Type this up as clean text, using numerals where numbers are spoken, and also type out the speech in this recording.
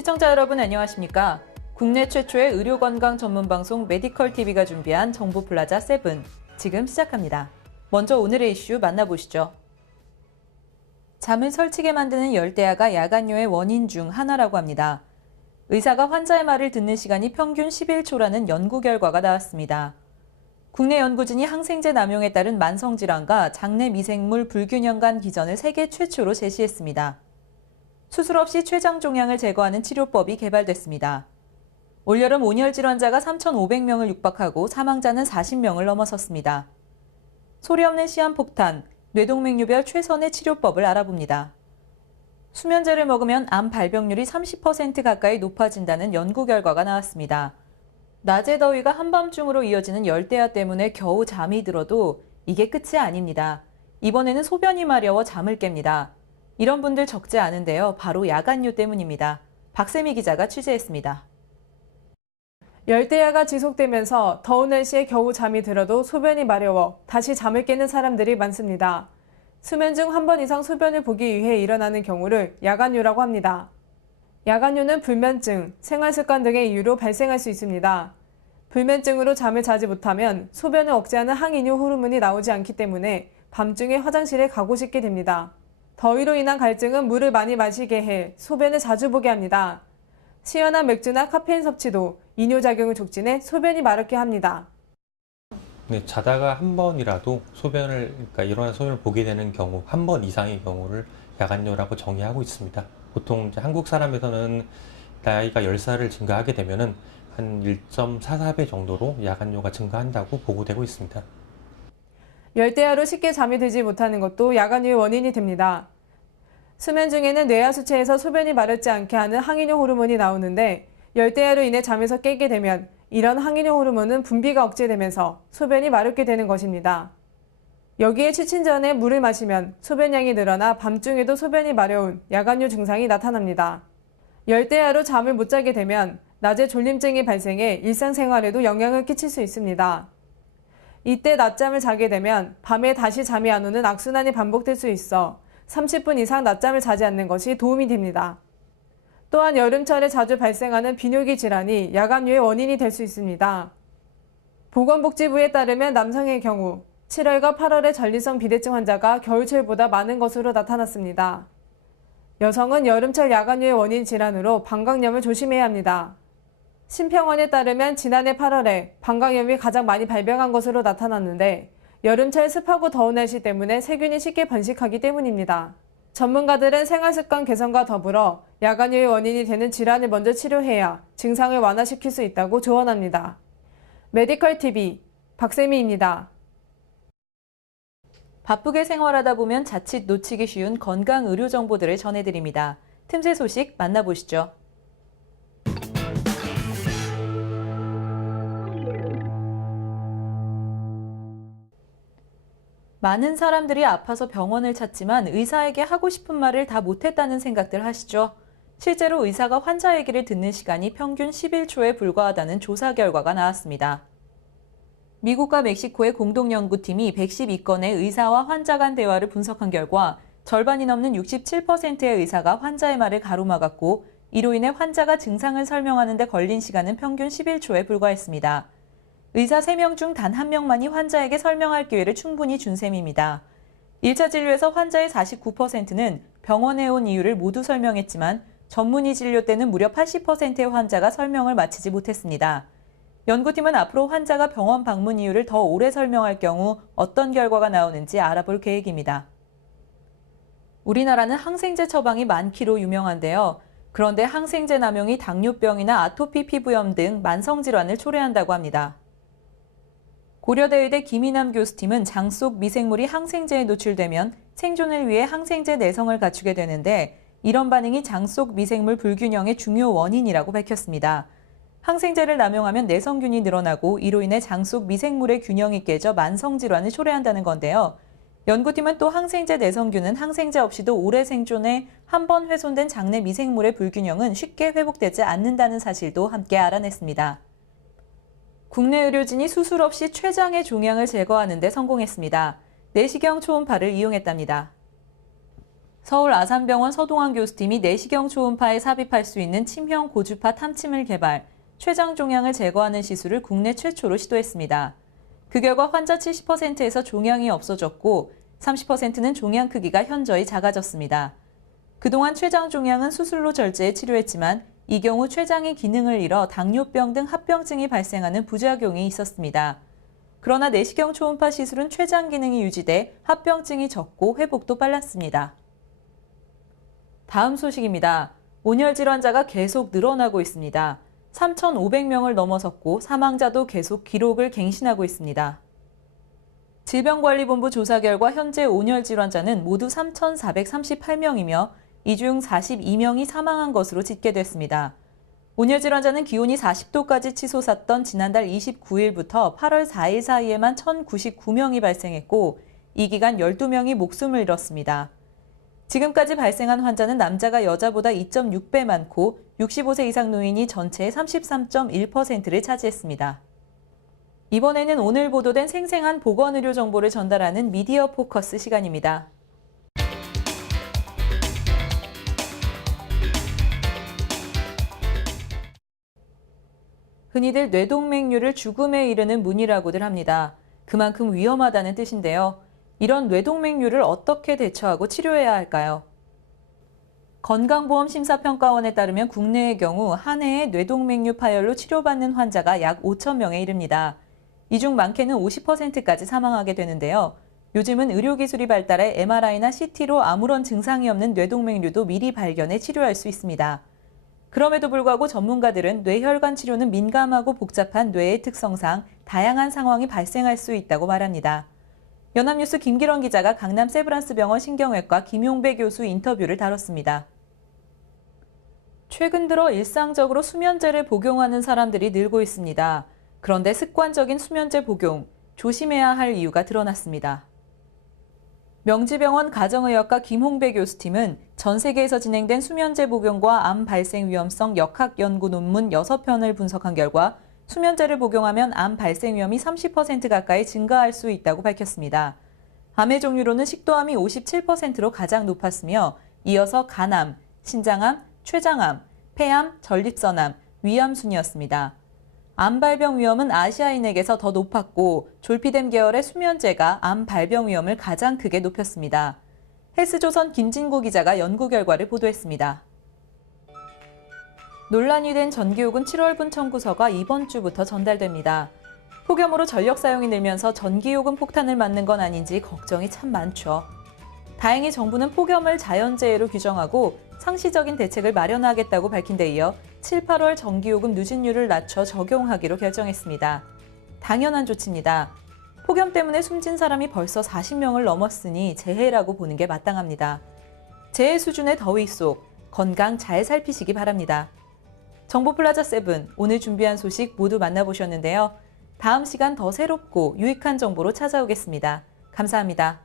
시청자 여러분 안녕하십니까? 국내 최초의 의료건강 전문방송 메디컬TV가 준비한 정보플라자 7, 지금 시작합니다. 먼저 오늘의 이슈 만나보시죠. 잠을 설치게 만드는 열대야가 야간요의 원인 중 하나라고 합니다. 의사가 환자의 말을 듣는 시간이 평균 11초라는 연구 결과가 나왔습니다. 국내 연구진이 항생제 남용에 따른 만성질환과 장내 미생물 불균형 간 기전을 세계 최초로 제시했습니다. 수술 없이 췌장 종양을 제거하는 치료법이 개발됐습니다. 올여름 온열 질환자가 3,500명을 육박하고 사망자는 40명을 넘어섰습니다. 소리 없는 시한폭탄, 뇌동맥류별 최선의 치료법을 알아봅니다. 수면제를 먹으면 암 발병률이 30% 가까이 높아진다는 연구 결과가 나왔습니다. 낮의 더위가 한밤중으로 이어지는 열대야 때문에 겨우 잠이 들어도 이게 끝이 아닙니다. 이번에는 소변이 마려워 잠을 깹니다. 이런 분들 적지 않은데요. 바로 야간요 때문입니다. 박세미 기자가 취재했습니다. 열대야가 지속되면서 더운 날씨에 겨우 잠이 들어도 소변이 마려워 다시 잠을 깨는 사람들이 많습니다. 수면 중 한 번 이상 소변을 보기 위해 일어나는 경우를 야간요라고 합니다. 야간요는 불면증, 생활습관 등의 이유로 발생할 수 있습니다. 불면증으로 잠을 자지 못하면 소변을 억제하는 항이뇨 호르몬이 나오지 않기 때문에 밤중에 화장실에 가고 싶게 됩니다. 더위로 인한 갈증은 물을 많이 마시게 해 소변을 자주 보게 합니다. 시원한 맥주나 카페인 섭취도 이뇨작용을 촉진해 소변이 마렵게 합니다. 네, 자다가 한 번이라도 일어나서 소변을 보게 되는 경우, 한 번 이상의 경우를 야간요라고 정의하고 있습니다. 보통 이제 한국 사람에서는 나이가 10살을 증가하게 되면은 한 1.44배 정도로 야간요가 증가한다고 보고되고 있습니다. 열대야로 쉽게 잠이 들지 못하는 것도 야간요의 원인이 됩니다. 수면 중에는 뇌하 수체에서 소변이 마렵지 않게 하는 항이뇨 호르몬이 나오는데 열대야로 인해 잠에서 깨게 되면 이런 항이뇨 호르몬은 분비가 억제되면서 소변이 마렵게 되는 것입니다. 여기에 취침 전에 물을 마시면 소변량이 늘어나 밤중에도 소변이 마려운 야간요 증상이 나타납니다. 열대야로 잠을 못 자게 되면 낮에 졸림증이 발생해 일상생활에도 영향을 끼칠 수 있습니다. 이때 낮잠을 자게 되면 밤에 다시 잠이 안 오는 악순환이 반복될 수 있어 30분 이상 낮잠을 자지 않는 것이 도움이 됩니다. 또한 여름철에 자주 발생하는 비뇨기 질환이 야간요의 원인이 될 수 있습니다. 보건복지부에 따르면 남성의 경우 7월과 8월에 전립선 비대증 환자가 겨울철보다 많은 것으로 나타났습니다. 여성은 여름철 야간요의 원인 질환으로 방광염을 조심해야 합니다. 심평원에 따르면 지난해 8월에 방광염이 가장 많이 발병한 것으로 나타났는데 여름철 습하고 더운 날씨 때문에 세균이 쉽게 번식하기 때문입니다. 전문가들은 생활습관 개선과 더불어 야간요의 원인이 되는 질환을 먼저 치료해야 증상을 완화시킬 수 있다고 조언합니다. 메디컬TV 박세미입니다. 바쁘게 생활하다 보면 자칫 놓치기 쉬운 건강 의료 정보들을 전해드립니다. 틈새 소식 만나보시죠. 많은 사람들이 아파서 병원을 찾지만 의사에게 하고 싶은 말을 다 못했다는 생각들 하시죠? 실제로 의사가 환자 얘기를 듣는 시간이 평균 11초에 불과하다는 조사 결과가 나왔습니다. 미국과 멕시코의 공동연구팀이 112건의 의사와 환자 간 대화를 분석한 결과 절반이 넘는 67%의 의사가 환자의 말을 가로막았고 이로 인해 환자가 증상을 설명하는 데 걸린 시간은 평균 11초에 불과했습니다. 의사 3명 중 단 1명만이 환자에게 설명할 기회를 충분히 준 셈입니다. 1차 진료에서 환자의 49%는 병원에 온 이유를 모두 설명했지만 전문의 진료 때는 무려 80%의 환자가 설명을 마치지 못했습니다. 연구팀은 앞으로 환자가 병원 방문 이유를 더 오래 설명할 경우 어떤 결과가 나오는지 알아볼 계획입니다. 우리나라는 항생제 처방이 많기로 유명한데요. 그런데 항생제 남용이 당뇨병이나 아토피 피부염 등 만성질환을 초래한다고 합니다. 고려대의대 김인남 교수팀은 장 속 미생물이 항생제에 노출되면 생존을 위해 항생제 내성을 갖추게 되는데 이런 반응이 장 속 미생물 불균형의 중요 원인이라고 밝혔습니다. 항생제를 남용하면 내성균이 늘어나고 이로 인해 장 속 미생물의 균형이 깨져 만성질환을 초래한다는 건데요. 연구팀은 또 항생제 내성균은 항생제 없이도 오래 생존해 한 번 훼손된 장내 미생물의 불균형은 쉽게 회복되지 않는다는 사실도 함께 알아냈습니다. 국내 의료진이 수술 없이 췌장의 종양을 제거하는 데 성공했습니다. 내시경 초음파를 이용했답니다. 서울 아산병원 서동환 교수팀이 내시경 초음파에 삽입할 수 있는 침형 고주파 탐침을 개발, 췌장 종양을 제거하는 시술을 국내 최초로 시도했습니다. 그 결과 환자 70%에서 종양이 없어졌고 30%는 종양 크기가 현저히 작아졌습니다. 그동안 췌장 종양은 수술로 절제해 치료했지만 이 경우 췌장의 기능을 잃어 당뇨병 등 합병증이 발생하는 부작용이 있었습니다. 그러나 내시경 초음파 시술은 췌장 기능이 유지돼 합병증이 적고 회복도 빨랐습니다. 다음 소식입니다. 온열 질환자가 계속 늘어나고 있습니다. 3,500명을 넘어섰고 사망자도 계속 기록을 갱신하고 있습니다. 질병관리본부 조사 결과 현재 온열 질환자는 모두 3,438명이며 이 중 42명이 사망한 것으로 집계됐습니다. 온열 질환자는 기온이 40도까지 치솟았던 지난달 29일부터 8월 4일 사이에만 1,099명이 발생했고 이 기간 12명이 목숨을 잃었습니다. 지금까지 발생한 환자는 남자가 여자보다 2.6배 많고 65세 이상 노인이 전체의 33.1%를 차지했습니다. 이번에는 오늘 보도된 생생한 보건의료 정보를 전달하는 미디어 포커스 시간입니다. 흔히들 뇌동맥류를 죽음에 이르는 문이라고들 합니다. 그만큼 위험하다는 뜻인데요. 이런 뇌동맥류를 어떻게 대처하고 치료해야 할까요? 건강보험심사평가원에 따르면 국내의 경우 한 해에 뇌동맥류 파열로 치료받는 환자가 약 5,000명에 이릅니다. 이 중 많게는 50%까지 사망하게 되는데요. 요즘은 의료기술이 발달해 MRI나 CT로 아무런 증상이 없는 뇌동맥류도 미리 발견해 치료할 수 있습니다. 그럼에도 불구하고 전문가들은 뇌혈관 치료는 민감하고 복잡한 뇌의 특성상 다양한 상황이 발생할 수 있다고 말합니다. 연합뉴스 김기런 기자가 강남 세브란스병원 신경외과 김용배 교수 인터뷰를 다뤘습니다. 최근 들어 일상적으로 수면제를 복용하는 사람들이 늘고 있습니다. 그런데 습관적인 수면제 복용, 조심해야 할 이유가 드러났습니다. 명지병원 가정의학과 김홍배 교수팀은 전 세계에서 진행된 수면제 복용과 암 발생 위험성 역학 연구 논문 6편을 분석한 결과 수면제를 복용하면 암 발생 위험이 30% 가까이 증가할 수 있다고 밝혔습니다. 암의 종류로는 식도암이 57%로 가장 높았으며 이어서 간암, 신장암, 췌장암, 폐암, 전립선암, 위암 순이었습니다. 암 발병 위험은 아시아인에게서 더 높았고 졸피뎀 계열의 수면제가 암 발병 위험을 가장 크게 높였습니다. 헬스조선 김진구 기자가 연구 결과를 보도했습니다. 논란이 된 전기요금 7월분 청구서가 이번 주부터 전달됩니다. 폭염으로 전력 사용이 늘면서 전기요금 폭탄을 맞는 건 아닌지 걱정이 참 많죠. 다행히 정부는 폭염을 자연재해로 규정하고 상시적인 대책을 마련하겠다고 밝힌 데 이어 7, 8월 전기요금 누진율을 낮춰 적용하기로 결정했습니다. 당연한 조치입니다. 폭염 때문에 숨진 사람이 벌써 40명을 넘었으니 재해라고 보는 게 마땅합니다. 재해 수준의 더위 속 건강 잘 살피시기 바랍니다. 정보플라자 7, 오늘 준비한 소식 모두 만나보셨는데요. 다음 시간 더 새롭고 유익한 정보로 찾아오겠습니다. 감사합니다.